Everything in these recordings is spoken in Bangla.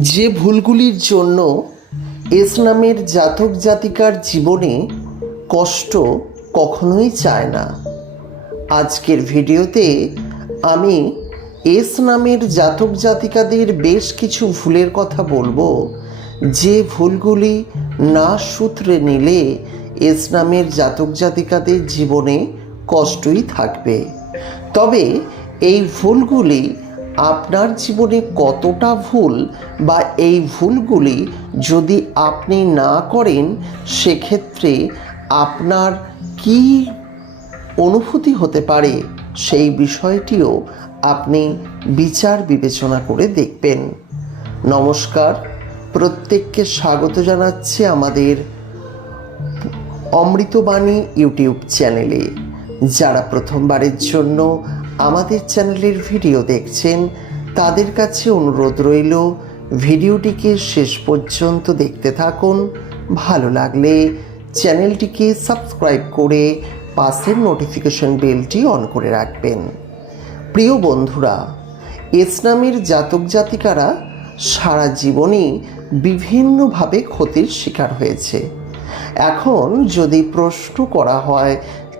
যে ভুলগুলির জন্য এস নামের জাতক জাতিকার জীবনে কষ্ট কখনোই চায় না। আজকের ভিডিওতে আমি এস নামের জাতক জাতিকাদের বেশ কিছু ভুলের কথা বলব। যে ভুলগুলি না সূত্রে নিলে এস নামের জাতক জাতিকাদের জীবনে কষ্টই থাকবে। তবে এই ভুলগুলি আপনার জীবনে কতটা ভুল বা এই ভুলগুলি যদি আপনি না করেন, সেক্ষেত্রে আপনার কি অনুভূতি হতে পারে সেই বিষয়টিও আপনি বিচার বিবেচনা করে দেখবেন। নমস্কার, প্রত্যেককে স্বাগত জানাচ্ছি আমাদের অমৃতবাণী ইউটিউব চ্যানেলে। যারা প্রথমবারের জন্য আমাদের চ্যানেলের ভিডিও দেখছেন, তাদের কাছে অনুরোধ রইল, ভিডিওটিকে শেষ পর্যন্ত দেখতে থাকুন, ভালো লাগলে চ্যানেলটিকে সাবস্ক্রাইব করে পাশের নোটিফিকেশন বেলটি অন করে রাখবেন। প্রিয় বন্ধুরা ইসলামের জাতক জাতিকারা সারা জীবনই বিভিন্নভাবে ক্ষতির শিকার হয়েছে। এখন যদি প্রশ্ন করা হয়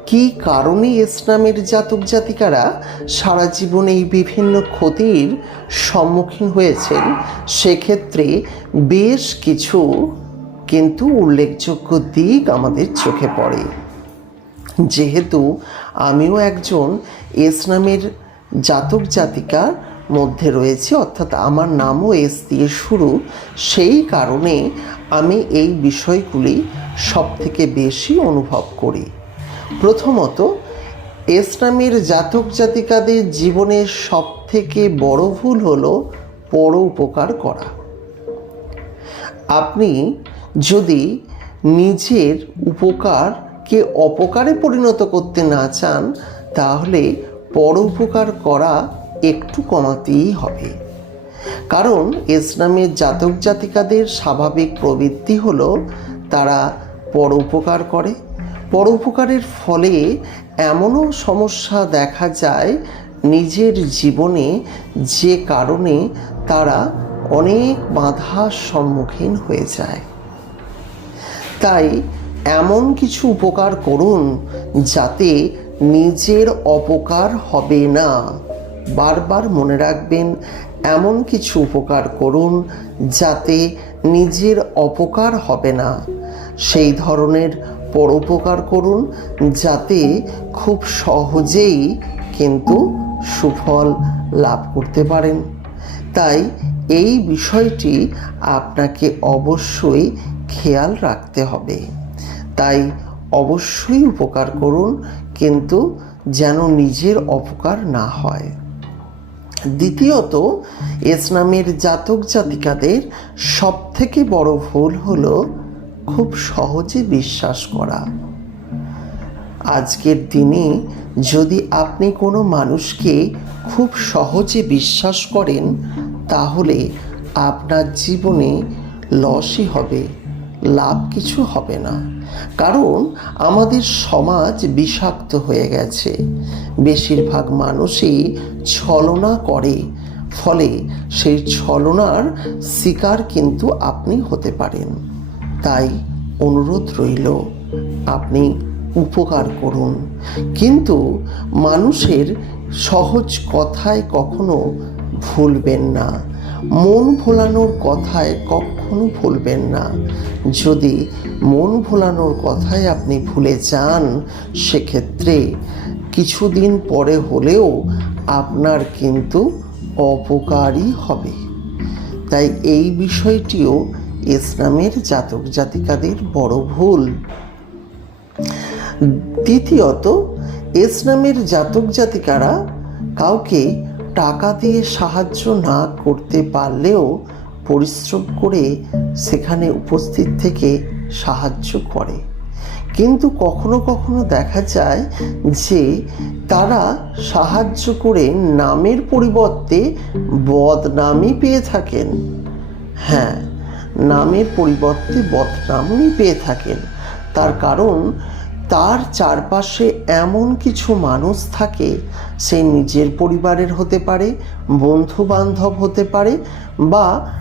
কি কারণে ইসলামের জাতক জাতিকারা সারা জীবনে এই বিভিন্ন ক্ষতির সম্মুখীন হয়েছেন? সেক্ষেত্রে বেশ কিছু কিন্তু উল্লেখযোগ্য দিক আমাদের চোখে পড়ে। যেহেতু আমিও একজন ইসলামের জাতক জাতিকার মধ্যে রয়েছে, অর্থাৎ আমার নামও এস দিয়ে শুরু, সেই কারণে আমি এই বিষয়গুলি সব থেকে বেশি অনুভব করি। প্রথমত ইসলামের জাতক জাতিকাদের জীবনের সব থেকে বড় ভুল হলো পর উপকার করা। আপনি যদি নিজের উপকারকে অপকারে পরিণত করতে না চান, তাহলে পর উপকার করা একটু কমাতেই হবে। কারণ ইসলামের জাতক জাতিকাদের স্বাভাবিক প্রবৃত্তি হলো তারা পর উপকার করে পর উপকারের ফলে এমনও সমস্যা দেখা যায় নিজের জীবনে যে কারণে তারা অনেক বাধার সম্মুখীন হয়ে যায়। তাই এমন কিছু উপকার করুন যাতে নিজের অপকার হবে না। বারবার মনে রাখবেন, এমন কিছু উপকার করুন যাতে নিজের অপকার হবে না। সেই ধরনের পরোপকার করুন যাতে খুব সহজেই কিন্তু সুফল লাভ করতে পারেন। তাই এই বিষয়টি আপনাকে অবশ্যই খেয়াল রাখতে হবে। তাই অবশ্যই উপকার করুন, কিন্তু যেন নিজের অপকার না হয়। দ্বিতীয়ত ইসলামের জাতক জাতিকাদের সব থেকে বড় ভুল হলো খুব সহজে বিশ্বাস করা। আজকের দিনে যদি আপনি কোনো মানুষকে খুব সহজে বিশ্বাস করেন, তাহলে আপনার জীবনে লসই হবে, লাভ কিছু হবে না। কারণ আমাদের সমাজ বিষাক্ত হয়ে গেছে। বেশিরভাগ মানুষই ছলনা করে, ফলে সেই ছলনার শিকার কিন্তু আপনি হতে পারেন। তাই অনুরোধ রইল, আপনি উপকার করুন। কিন্তু মানুষের সহজ কথায় কখনো ভুলবেন না। মন ভোলানোর কথায় কখনো ভুলবেন না। যদি মন ভোলানোর কথায় আপনি ভুলে যান, সেক্ষেত্রে কিছুদিন পরে হলেও আপনার কিন্তু অপকারই হবে। তাই এই বিষয়টিও ইসলামের জাতক জাতিকাদের বড় ভুল। দ্বিতীয়ত, ইসলামের জাতক জাতিকারা কাউকে টাকা দিয়ে সাহায্য না করতে পারলেও পরিশ্রম করে সেখানে উপস্থিত থেকে সাহায্য করে। কিন্তু কখনো কখনো দেখা যায় যে তারা সাহায্য করে নামের পরিবর্তে বদনামই পেয়ে থাকেন। হ্যাঁ নামের পরিবর্তে বদনামই পেয়ে থাকেন। তার কারণ, তার চারপাশে এমন কিছু মানুষ থাকে, সে নিজের পরিবারের হতে পারে বন্ধু বান্ধব হতে পারে বা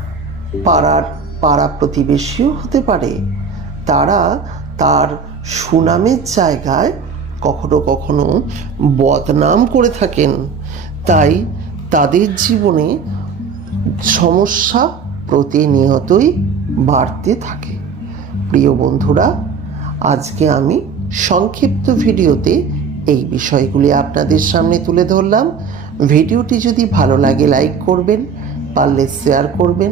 পাড়ার, পাড়া প্রতিবেশীও হতে পারে। তারা তার সুনামের জায়গায় কখনো কখনো বদনাম করে থাকেন। তাই তাদের জীবনে সমস্যা প্রতিনিয়তই বাড়তে থাকে। প্রিয় বন্ধুরা, আজকে আমি সংক্ষিপ্ত ভিডিওতে এই বিষয়গুলি আপনাদের সামনে তুলে ধরলাম। ভিডিওটি যদি ভালো লাগে লাইক করবেন, পারলে শেয়ার করবেন।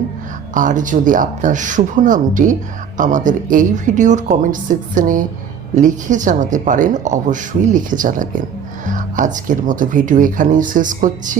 আর যদি আপনার শুভ নামটি আমাদের এই ভিডিওর কমেন্ট সেকশনে লিখে জানাতে পারেন, অবশ্যই লিখে জানাবেন। আজকের মতো ভিডিও এখানেই শেষ করছি।